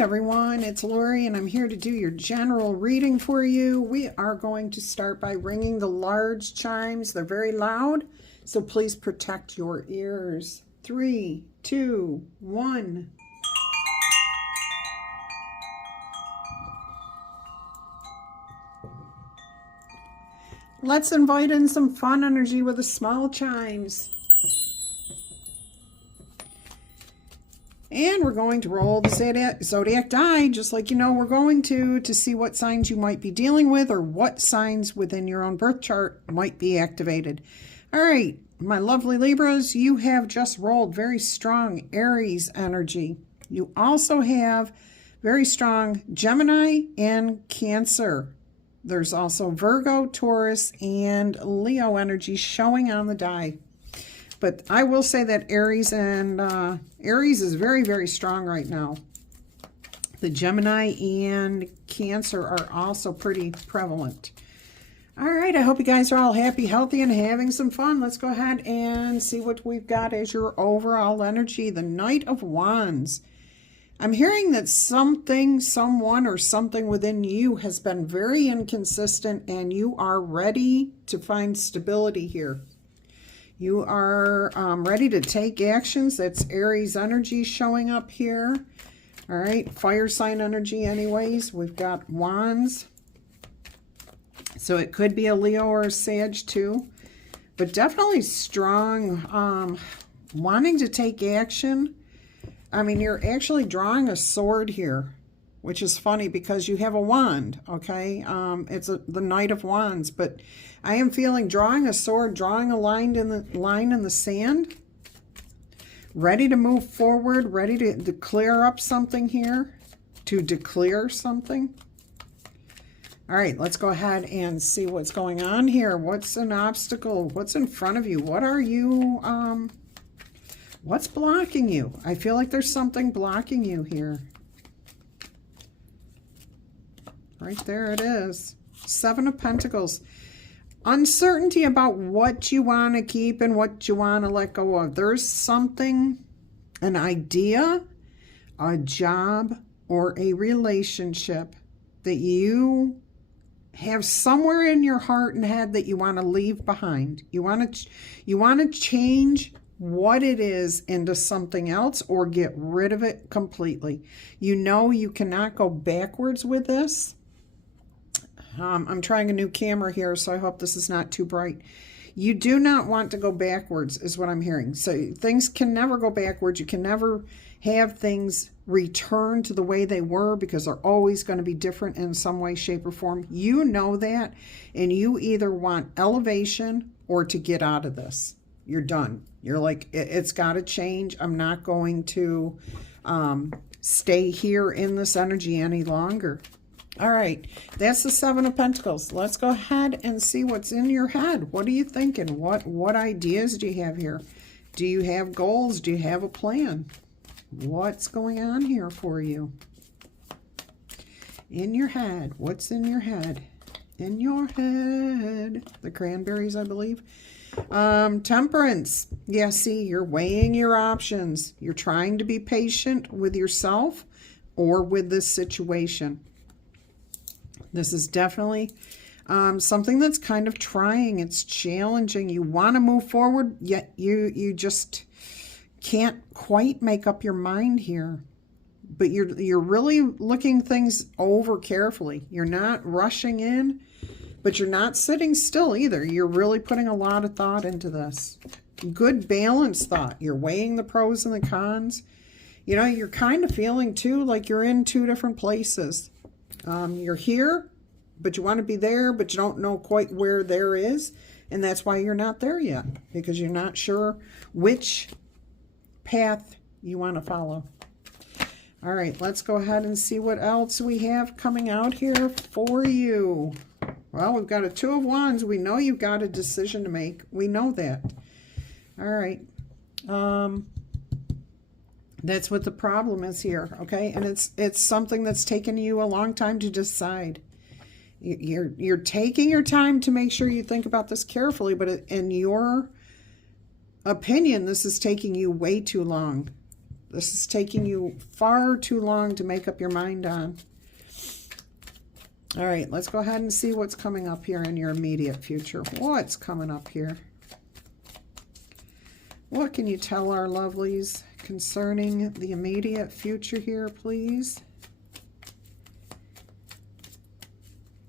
everyone, it's Laurie and I'm here to do your general reading for you. We are going to start by ringing the large chimes. They're very loud, so please protect your ears. 3, 2, 1. Let's invite in some fun energy with the small chimes. And we're going to roll the zodiac die, just like you know we're going to see what signs you might be dealing with or what signs within your own birth chart might be activated. All right, my lovely Libras, you have just rolled very strong Aries energy. You also have very strong Gemini and Cancer. There's also Virgo, Taurus, and Leo energy showing on the die. But I will say that Aries is very, very strong right now. The Gemini and Cancer are also pretty prevalent. All right, I hope you guys are all happy, healthy, and having some fun. Let's go ahead and see what we've got as your overall energy. The Knight of Wands. I'm hearing that something, someone, or something within you has been very inconsistent and you are ready to find stability here. You are ready to take actions. That's Aries energy showing up here. All right, fire sign energy anyways. We've got Wands. So it could be a Leo or a Sag too. But definitely strong, wanting to take action. I mean, you're actually drawing a sword here, which is funny because you have a wand, okay? It's the Knight of Wands, but I am feeling drawing a sword, drawing a line in the sand, ready to move forward, ready to clear up something here, to declare something. All right, let's go ahead and see what's going on here. What's an obstacle? What's in front of you? What are you, what's blocking you? I feel like there's something blocking you here. Right there it is. 7 of Pentacles. Uncertainty about what you want to keep and what you want to let go of. There's something, an idea, a job, or a relationship that you have somewhere in your heart and head that you want to leave behind. You want to change what it is into something else or get rid of it completely. You know you cannot go backwards with this. I'm trying a new camera here, so I hope this is not too bright. You do not want to go backwards is what I'm hearing. So things can never go backwards. You can never have things return to the way they were because they're always going to be different in some way, shape, or form. You know that, and you either want elevation or to get out of this. You're done. You're like, it's got to change. I'm not going to stay here in this energy any longer. All right, that's the 7 of Pentacles. Let's go ahead and see what's in your head. What are you thinking? What ideas do you have here? Do you have goals? Do you have a plan? What's going on here for you? In your head. What's in your head? In your head. The cranberries, I believe. Temperance. Yeah, see, you're weighing your options. You're trying to be patient with yourself or with this situation. This is definitely something that's kind of trying. It's challenging. You want to move forward, yet you just can't quite make up your mind here. But you're really looking things over carefully. You're not rushing in, but you're not sitting still either. You're really putting a lot of thought into this. Good balanced thought. You're weighing the pros and the cons. You know, you're kind of feeling too like you're in 2 different places. You're here, but you want to be there, but you don't know quite where there is. And that's why you're not there yet, because you're not sure which path you want to follow. All right, let's go ahead and see what else we have coming out here for you. Well, we've got a 2 of Wands. We know you've got a decision to make. We know that. All right. That's what the problem is here, okay? And it's something that's taken you a long time to decide. You're taking your time to make sure you think about this carefully, but in your opinion, this is taking you way too long. This is taking you far too long to make up your mind on. All right, let's go ahead and see what's coming up here in your immediate future. What's coming up here? What can you tell our lovelies concerning the immediate future here, please?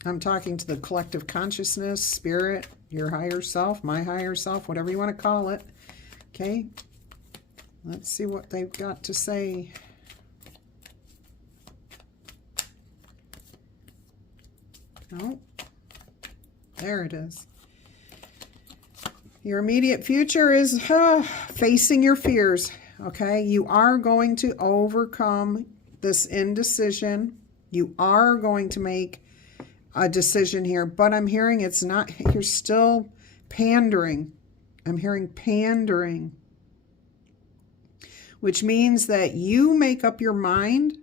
I'm talking to the collective consciousness, spirit, your higher self, my higher self, whatever you want to call it. Okay, let's see what they've got to say. Oh, there it is. Your immediate future is facing your fears, okay? You are going to overcome this indecision. You are going to make a decision here, but I'm hearing it's not, you're still pandering. I'm hearing pandering, which means that you make up your mind,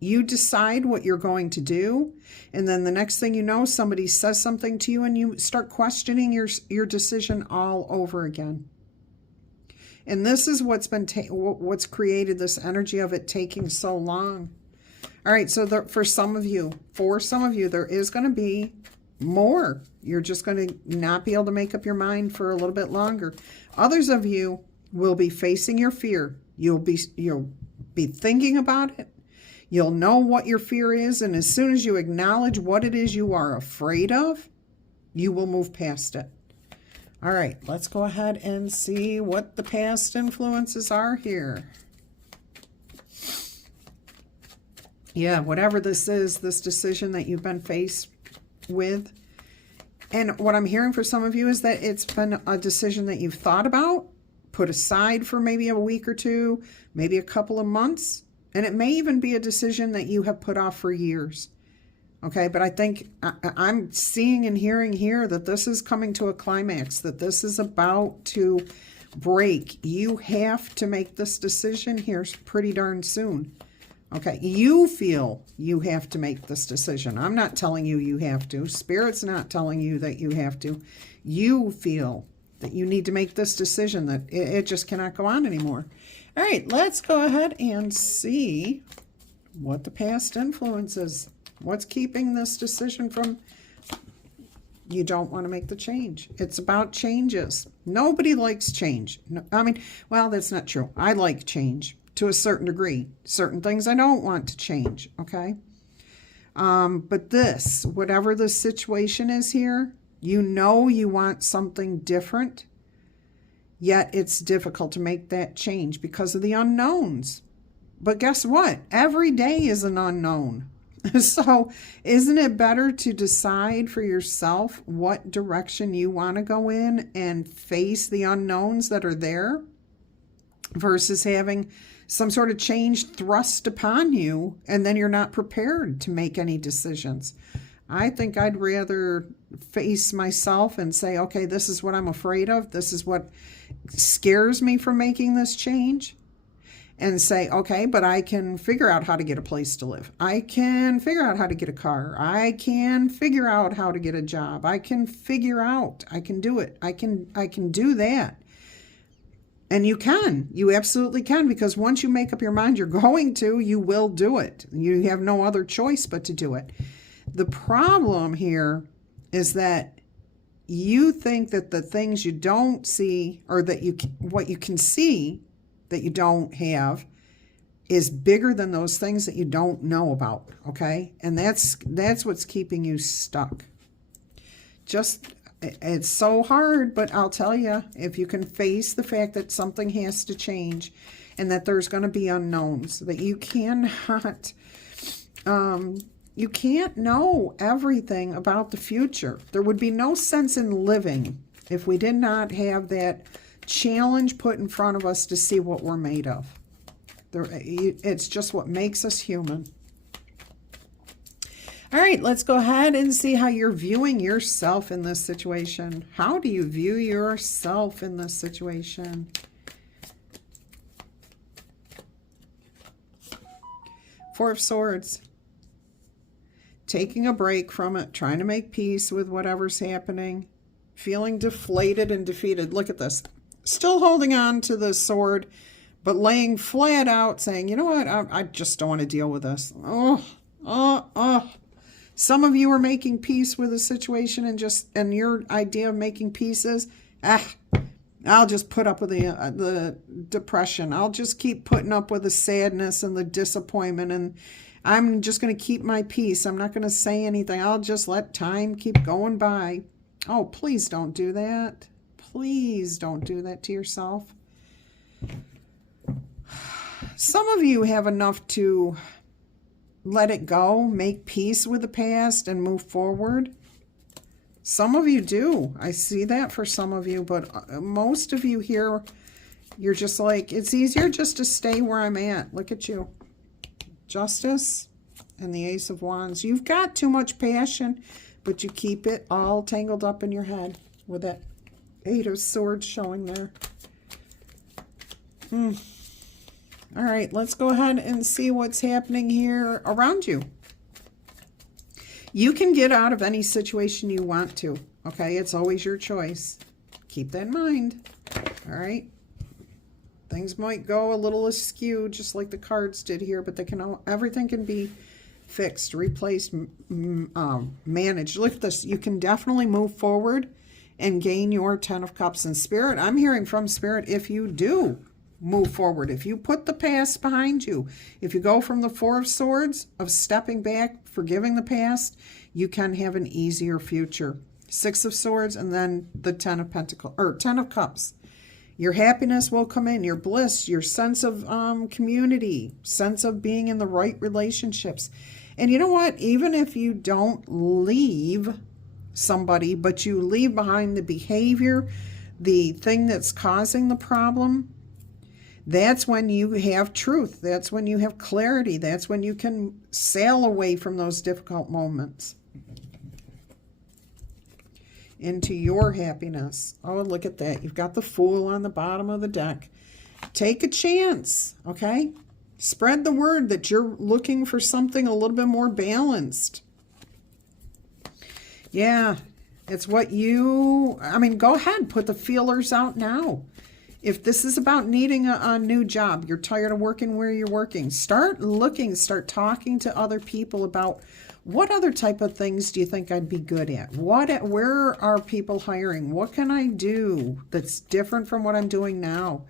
you decide what you're going to do, and then the next thing you know, somebody says something to you and you start questioning your decision all over again. And this is what's created this energy of it taking so long. All right, so for some of you, there is going to be more. You're just going to not be able to make up your mind for a little bit longer. Others of you will be facing your fear. You'll be thinking about it. You'll know what your fear is, and as soon as you acknowledge what it is you are afraid of, you will move past it. All right, let's go ahead and see what the past influences are here. Yeah, whatever this is, this decision that you've been faced with. And what I'm hearing for some of you is that it's been a decision that you've thought about, put aside for maybe a week or two, maybe a couple of months. And it may even be a decision that you have put off for years. Okay, but I think I'm seeing and hearing here that this is coming to a climax, that this is about to break. You have to make this decision here pretty darn soon. Okay, you feel you have to make this decision. I'm not telling you you have to. Spirit's not telling you that you have to. You feel that you need to make this decision, that it just cannot go on anymore. All right, let's go ahead and see what the past influences. What's keeping this decision from, you don't want to make the change. It's about changes. Nobody likes change. No, I mean, well, that's not true. I like change to a certain degree. Certain things I don't want to change, okay? But this, whatever the situation is here, you know you want something different, yet it's difficult to make that change because of the unknowns. But guess what? Every day is an unknown. So isn't it better to decide for yourself what direction you want to go in and face the unknowns that are there versus having some sort of change thrust upon you and then you're not prepared to make any decisions? I think I'd rather face myself and say, okay, this is what I'm afraid of. This is what scares me from making this change. And say, okay, but I can figure out how to get a place to live. I can figure out how to get a car. I can figure out how to get a job. I can figure out, I can do it. I can do that. And you absolutely can, because once you make up your mind you're going to, you will do it. You have no other choice but to do it. The problem here is that you think that the things you don't see, or that what you can see that you don't have, is bigger than those things that you don't know about, okay? And that's what's keeping you stuck. It's so hard, but I'll tell you, if you can face the fact that something has to change and that there's going to be unknowns, that you cannot, you can't know everything about the future. There would be no sense in living if we did not have that challenge put in front of us to see what we're made of. It's just what makes us human. All right, let's go ahead and see how you're viewing yourself in this situation. How do you view yourself in this situation? Four of Swords. Taking a break from it, trying to make peace with whatever's happening, feeling deflated and defeated. Look at this. Still holding on to the sword, but laying flat out saying, you know what, I just don't want to deal with this. Some of you are making peace with a situation, and your idea of making peace is, I'll just put up with the depression. I'll just keep putting up with the sadness and the disappointment, and I'm just going to keep my peace. I'm not going to say anything. I'll just let time keep going by. Oh, please don't do that. Please don't do that to yourself. Some of you have enough to let it go, make peace with the past, and move forward. Some of you do. I see that for some of you, but most of you here, you're just like, it's easier just to stay where I'm at. Look at you. Justice and the Ace of Wands. You've got too much passion, but you keep it all tangled up in your head with that Eight of Swords showing there. All right, let's go ahead and see what's happening here around you. You can get out of any situation you want to, okay? It's always your choice. Keep that in mind, all right? Things might go a little askew, just like the cards did here, but everything can be fixed, replaced, managed. Look at this. You can definitely move forward and gain your 10 of Cups in Spirit. I'm hearing from Spirit, if you do move forward, if you put the past behind you, if you go from the Four of Swords, of stepping back, forgiving the past, you can have an easier future. Six of Swords, and then the 10 of Pentacles, or 10 of Cups. Your happiness will come in, your bliss, your sense of community, sense of being in the right relationships. And you know what? Even if you don't leave somebody, but you leave behind the behavior, the thing that's causing the problem, that's when you have truth. That's when you have clarity. That's when you can sail away from those difficult moments into your happiness. Oh, look at that. You've got the Fool on the bottom of the deck. Take a chance, okay? Spread the word that you're looking for something a little bit more balanced. Yeah, it's what go ahead, put the feelers out now. If this is about needing a new job, you're tired of working where you're working, start looking, start talking to other people about what other type of things do you think I'd be good at? Where are people hiring? What can I do that's different from what I'm doing now?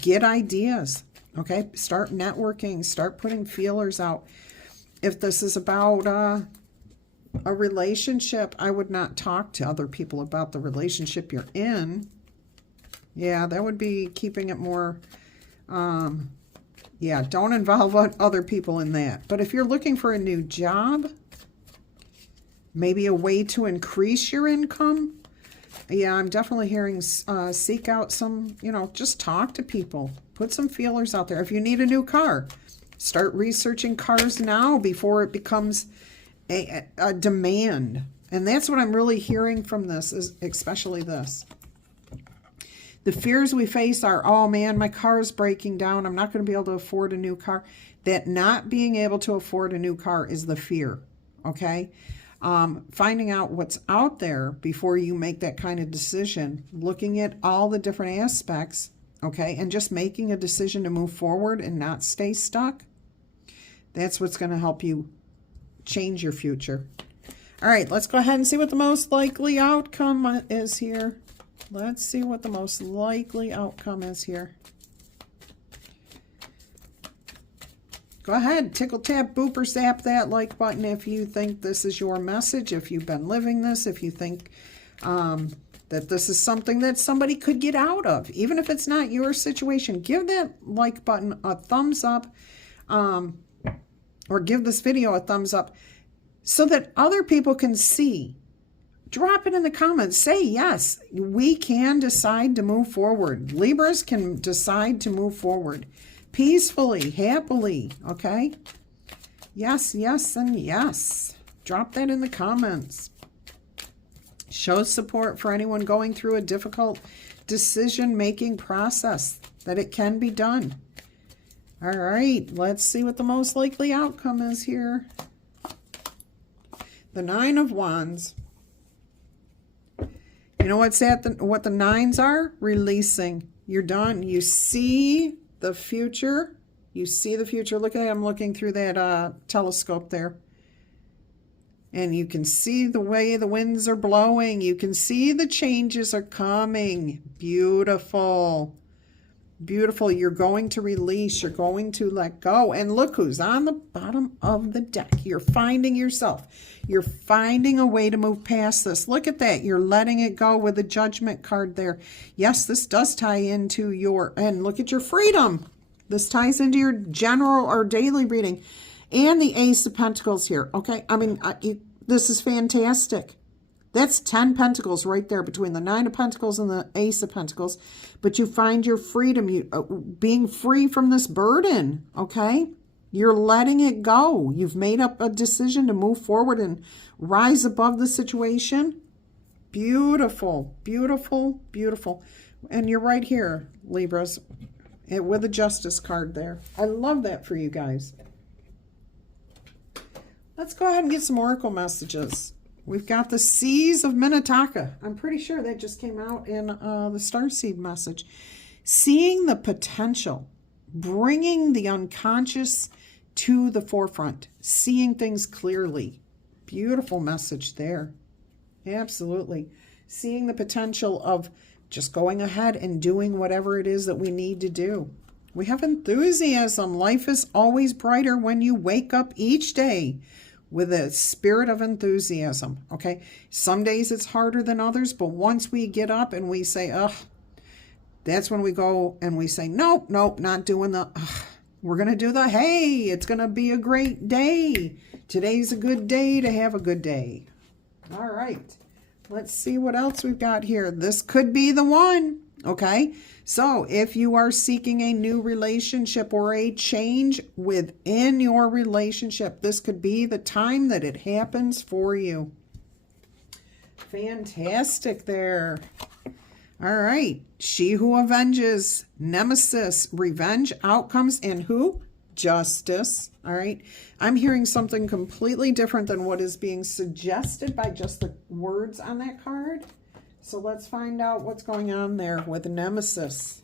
Get ideas, okay? Start networking, start putting feelers out. If this is about a relationship, I would not talk to other people about the relationship you're in. Yeah, that would be keeping it more, don't involve other people in that. But if you're looking for a new job, maybe a way to increase your income, yeah, I'm definitely hearing seek out some, just talk to people. Put some feelers out there. If you need a new car, start researching cars now before it becomes a demand. And that's what I'm really hearing from this, is especially this. The fears we face are, oh man, my car is breaking down. I'm not going to be able to afford a new car. That not being able to afford a new car is the fear, okay? Finding out what's out there before you make that kind of decision, looking at all the different aspects, okay, and just making a decision to move forward and not stay stuck. That's what's going to help you change your future. All right, let's go ahead and see what the most likely outcome is here. Let's see what the most likely outcome is here. Go ahead, tickle, tap, boop, or zap that like button if you think this is your message, if you've been living this, if you think that this is something that somebody could get out of. Even if it's not your situation, give that like button a thumbs up, or give this video a thumbs up so that other people can see. Drop it in the comments. Say, yes, we can decide to move forward. Libras can decide to move forward peacefully, happily, okay? Yes, yes, and yes. Drop that in the comments. Show support for anyone going through a difficult decision-making process, that it can be done. All right, let's see what the most likely outcome is here. The Nine of Wands. You know what the nines are? Releasing. You're done. You see the future. You see the future. Look at it. I'm looking through that telescope there. And you can see the way the winds are blowing. You can see the changes are coming. Beautiful. Beautiful. You're going to release. You're going to let go. And look who's on the bottom of the deck. You're finding yourself. You're finding a way to move past this. Look at that. You're letting it go with the Judgment card there. Yes, this does tie into your, and look at your freedom. This ties into your general or daily reading. And the Ace of Pentacles here. Okay. I mean, this is fantastic. That's 10 Pentacles right there between the 9 of Pentacles and the Ace of Pentacles. But you find your freedom, you being free from this burden, okay? You're letting it go. You've made up a decision to move forward and rise above the situation. Beautiful, beautiful, beautiful. And you're right here, Libras, with the Justice card there. I love that for you guys. Let's go ahead and get some Oracle messages. We've got the Seas of Minnetonka. I'm pretty sure that just came out in the Starseed message. Seeing the potential, bringing the unconscious to the forefront, seeing things clearly. Beautiful message there. Absolutely. Seeing the potential of just going ahead and doing whatever it is that we need to do. We have enthusiasm. Life is always brighter when you wake up each day with a spirit of enthusiasm, okay? Some days it's harder than others, but once we get up and we say, ugh, that's when we go and we say, nope, nope, not doing the, ugh. We're going to do the, hey, it's going to be a great day. Today's a good day to have a good day. All right. Let's see what else we've got here. This could be the one, okay? So if you are seeking a new relationship or a change within your relationship, this could be the time that it happens for you. Fantastic there. All right. She who avenges, nemesis, revenge, outcomes, and who? Justice. All right. I'm hearing something completely different than what is being suggested by just the words on that card. So let's find out what's going on there with nemesis.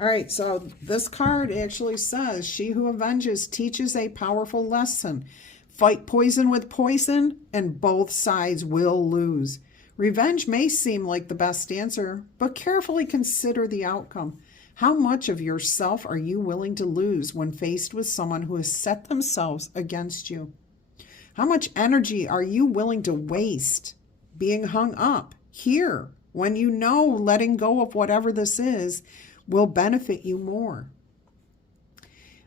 All right, so this card actually says, she who avenges teaches a powerful lesson. Fight poison with poison, and both sides will lose. Revenge may seem like the best answer, but carefully consider the outcome. How much of yourself are you willing to lose when faced with someone who has set themselves against you? How much energy are you willing to waste being hung up here when you know letting go of whatever this is will benefit you more?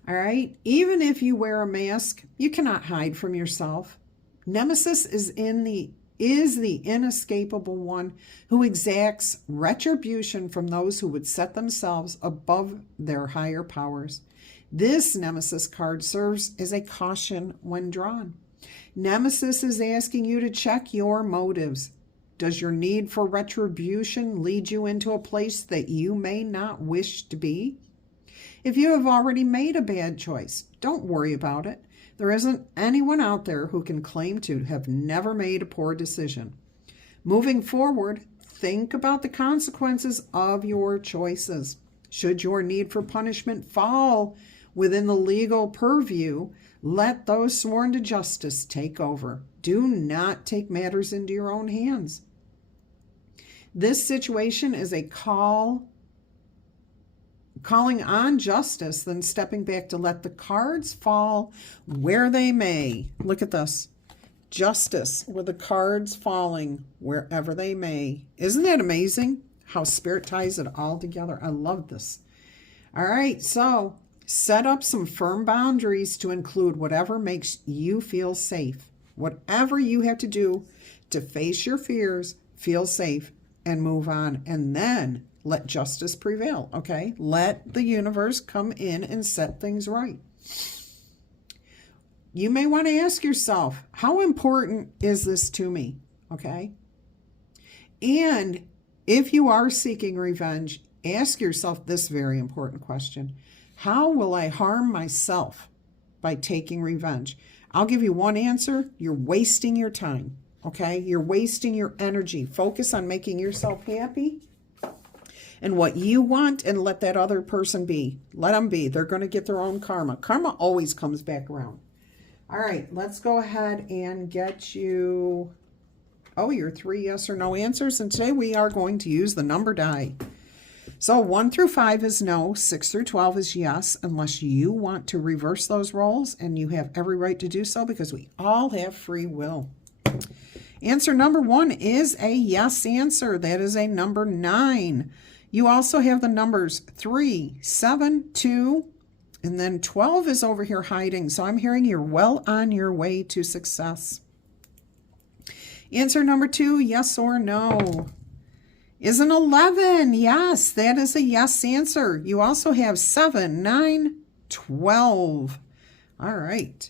All right? Even if you wear a mask, you cannot hide from yourself. Nemesis is the inescapable one who exacts retribution from those who would set themselves above their higher powers. This Nemesis card serves as a caution when drawn. Nemesis is asking you to check your motives. Does your need for retribution lead you into a place that you may not wish to be? If you have already made a bad choice, don't worry about it. There isn't anyone out there who can claim to have never made a poor decision. Moving forward, think about the consequences of your choices. Should your need for punishment fall within the legal purview, let those sworn to justice take over. Do not take matters into your own hands. This situation is a calling on justice, then stepping back to let the cards fall where they may. Look at this. Justice with the cards falling wherever they may. Isn't that amazing how Spirit ties it all together? I love this. All right, so set up some firm boundaries to include whatever makes you feel safe. Whatever you have to do to face your fears, feel safe, and move on. And then let justice prevail, okay? Let the universe come in and set things right. You may want to ask yourself, how important is this to me, okay? And if you are seeking revenge, ask yourself this very important question. How will I harm myself by taking revenge? I'll give you one answer. You're wasting your time, okay? You're wasting your energy. Focus on making yourself happy and what you want, and let that other person be. Let them be. They're going to get their own karma. Karma always comes back around. All right, let's go ahead and get you, your 3 yes or no answers. And today we are going to use the number die. So 1 through 5 is no, 6 through 12 is yes, unless you want to reverse those roles, and you have every right to do so because we all have free will. Answer number 1 is a yes answer. That is a number 9. You also have the numbers 3, 7, 2, and then 12 is over here hiding. So I'm hearing you're well on your way to success. Answer number 2, yes or no, is an 11. Yes, that is a yes answer. You also have 7, 9, 12. All right.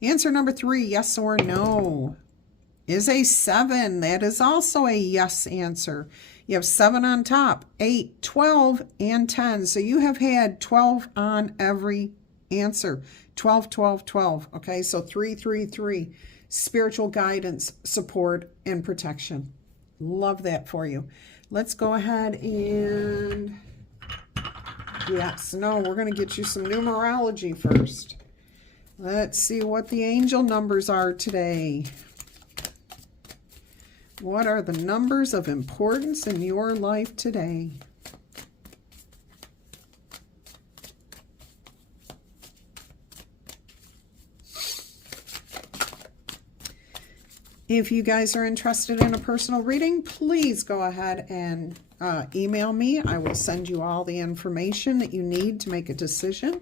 Answer number 3, yes or no, is a 7. That is also a yes answer. You have 7 on top, 8, 12, and 10. So you have had 12 on every answer. 12, 12, 12. Okay, so 3, 3, 3. Spiritual guidance, support, and protection. Love that for you. Let's go ahead and, yes, no, we're going to get you some numerology first. Let's see what the angel numbers are today. What are the numbers of importance in your life today? If you guys are interested in a personal reading, please go ahead and email me. I will send you all the information that you need to make a decision.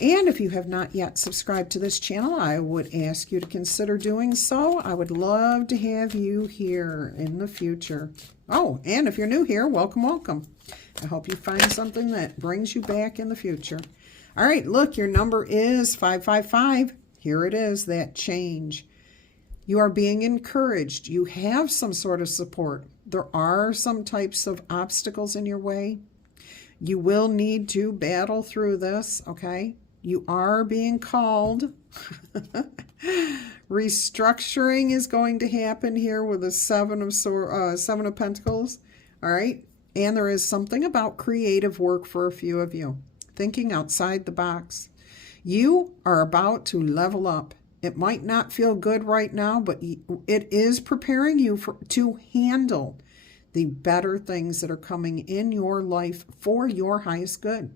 And if you have not yet subscribed to this channel, I would ask you to consider doing so. I would love to have you here in the future. Oh, and if you're new here, welcome, welcome. I hope you find something that brings you back in the future. All right, look, your number is 555. Here it is, that change. You are being encouraged. You have some sort of support. There are some types of obstacles in your way. You will need to battle through this, okay? You are being called. Restructuring is going to happen here with the Seven of Pentacles, all right? And there is something about creative work for a few of you, thinking outside the box. You are about to level up. It might not feel good right now, but it is preparing you to handle the better things that are coming in your life for your highest good.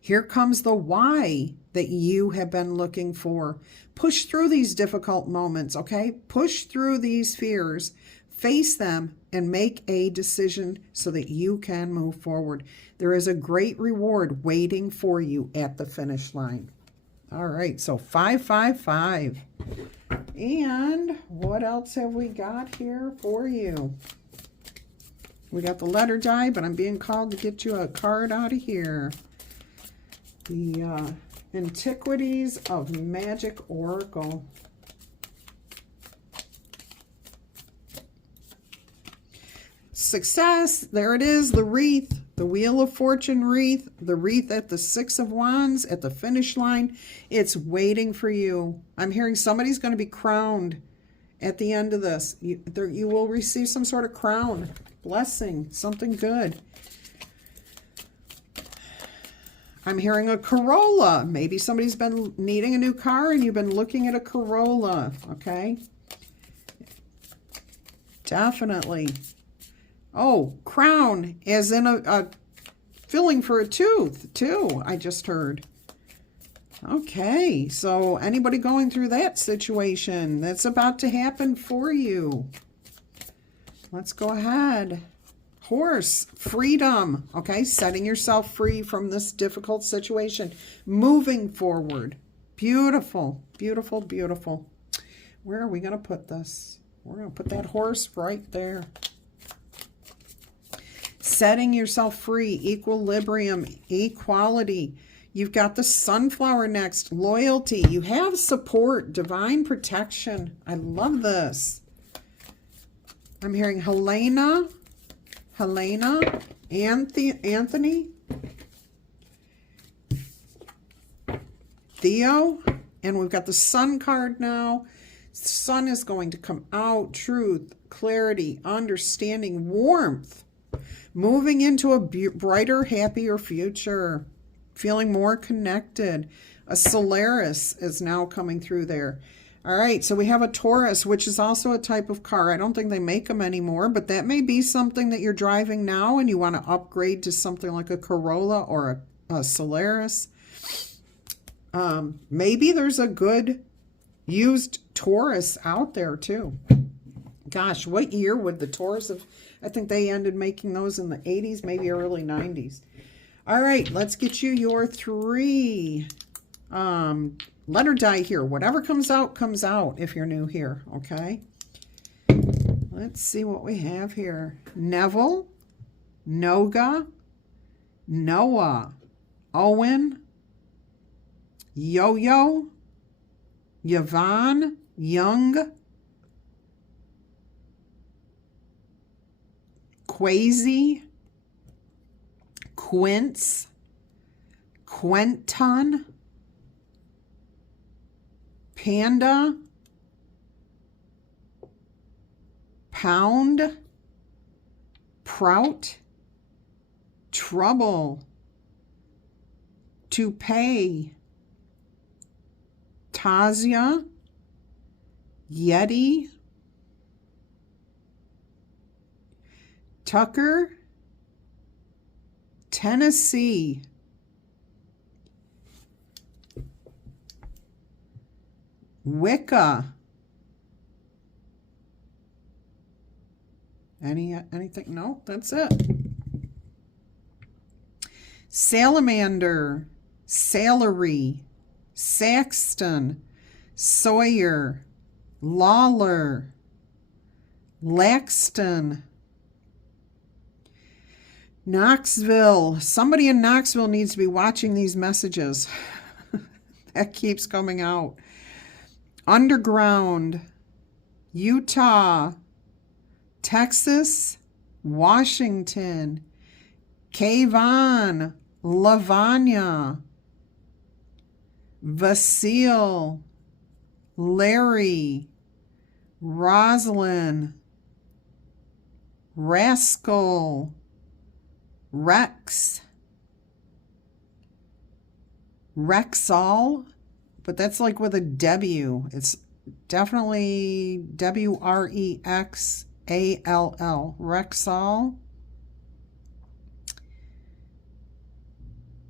Here comes the why that you have been looking for. Push through these difficult moments, okay? Push through these fears, face them, and make a decision so that you can move forward. There is a great reward waiting for you at the finish line. All right, so 555. And what else have we got here for you? We got the letter die, but I'm being called to get you a card out of here. The Antiquities of Magic Oracle. Success, there it is, the wreath, the Wheel of Fortune wreath, the wreath at the 6 of Wands at the finish line. It's waiting for you. I'm hearing somebody's going to be crowned at the end of this. You will receive some sort of crown, blessing, something good. I'm hearing a Corolla. Maybe somebody's been needing a new car and you've been looking at a Corolla, okay? Definitely. Oh, crown, as in a filling for a tooth, too, I just heard. Okay, so anybody going through that situation, that's about to happen for you. Let's go ahead. Horse, freedom, okay? Setting yourself free from this difficult situation. Moving forward. Beautiful, beautiful, beautiful. Where are we going to put this? We're going to put that horse right there. Setting yourself free, equilibrium, equality. You've got the sunflower next, loyalty. You have support, divine protection. I love this. I'm hearing Helena, Anthony, Theo, and we've got the Sun card now. Sun is going to come out. Truth, clarity, understanding, warmth. Moving into a brighter, happier future. Feeling more connected. A Solaris is now coming through there. All right, so we have a Taurus, which is also a type of car. I don't think they make them anymore, but that may be something that you're driving now and you want to upgrade to something like a Corolla or a Solaris. Maybe there's a good used Taurus out there too. Gosh, what year would the Taurus have? I think they ended making those in the 80s, maybe early 90s. All right, let's get you your 3 letter die here. Whatever comes out if you're new here, okay? Let's see what we have here. Neville, Noga, Noah, Owen, Yo-Yo, Yvonne, Young, Quasi, Quince, Quentin, Panda, Pound, Prout, Trouble, To Pay, Tasia, Yeti, Tucker, Tennessee, Wicca. Anything? No, that's it. Salamander, Salary, Saxton, Sawyer, Lawler, Laxton, Knoxville. Somebody in Knoxville needs to be watching these messages. That keeps coming out. Underground, Utah, Texas, Washington, Kayvon, Lavanya, Vasile, Larry, Roslyn, Rascal, Rex, Rexall, but that's like with a W. It's definitely W-R-E-X-A-L-L. Rexall.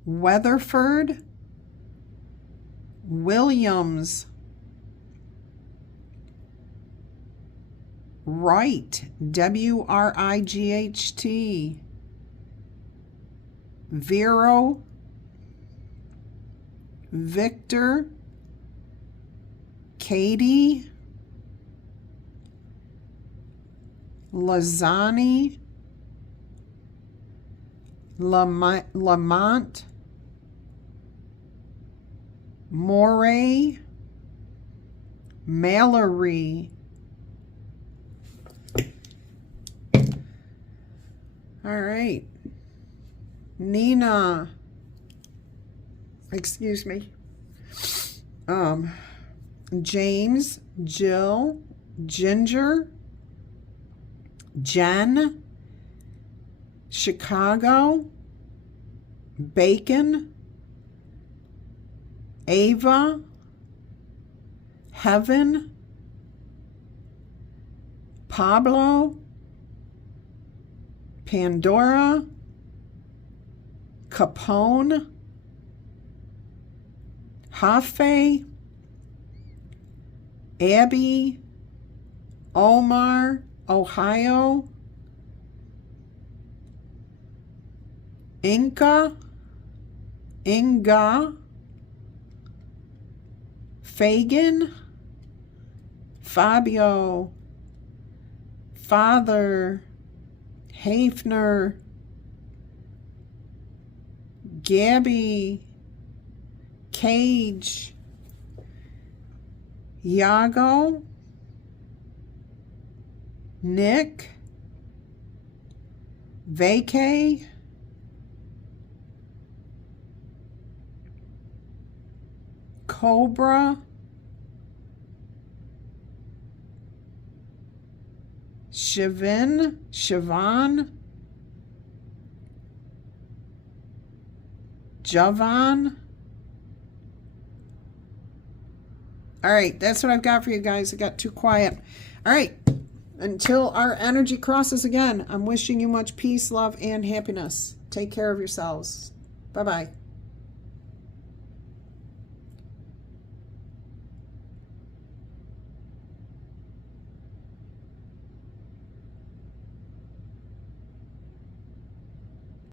Weatherford. Williams. Wright. W-R-I-G-H-T. Vero. Victor. Katie, Lazani, Lamont, Moray, Mallory. All right. Nina. Excuse me. James, Jill, Ginger, Jen, Chicago, Bacon, Ava, Heaven, Pablo, Pandora, Capone, Hafe, Abby, Omar, Ohio, Inga, Fagan, Fabio, Father, Hafner, Gabby, Cage, Iago, Nick, Vacay, Cobra, Siobhan, Javan. All right, that's what I've got for you guys. I got too quiet. All right, until our energy crosses again, I'm wishing you much peace, love, and happiness. Take care of yourselves. Bye-bye.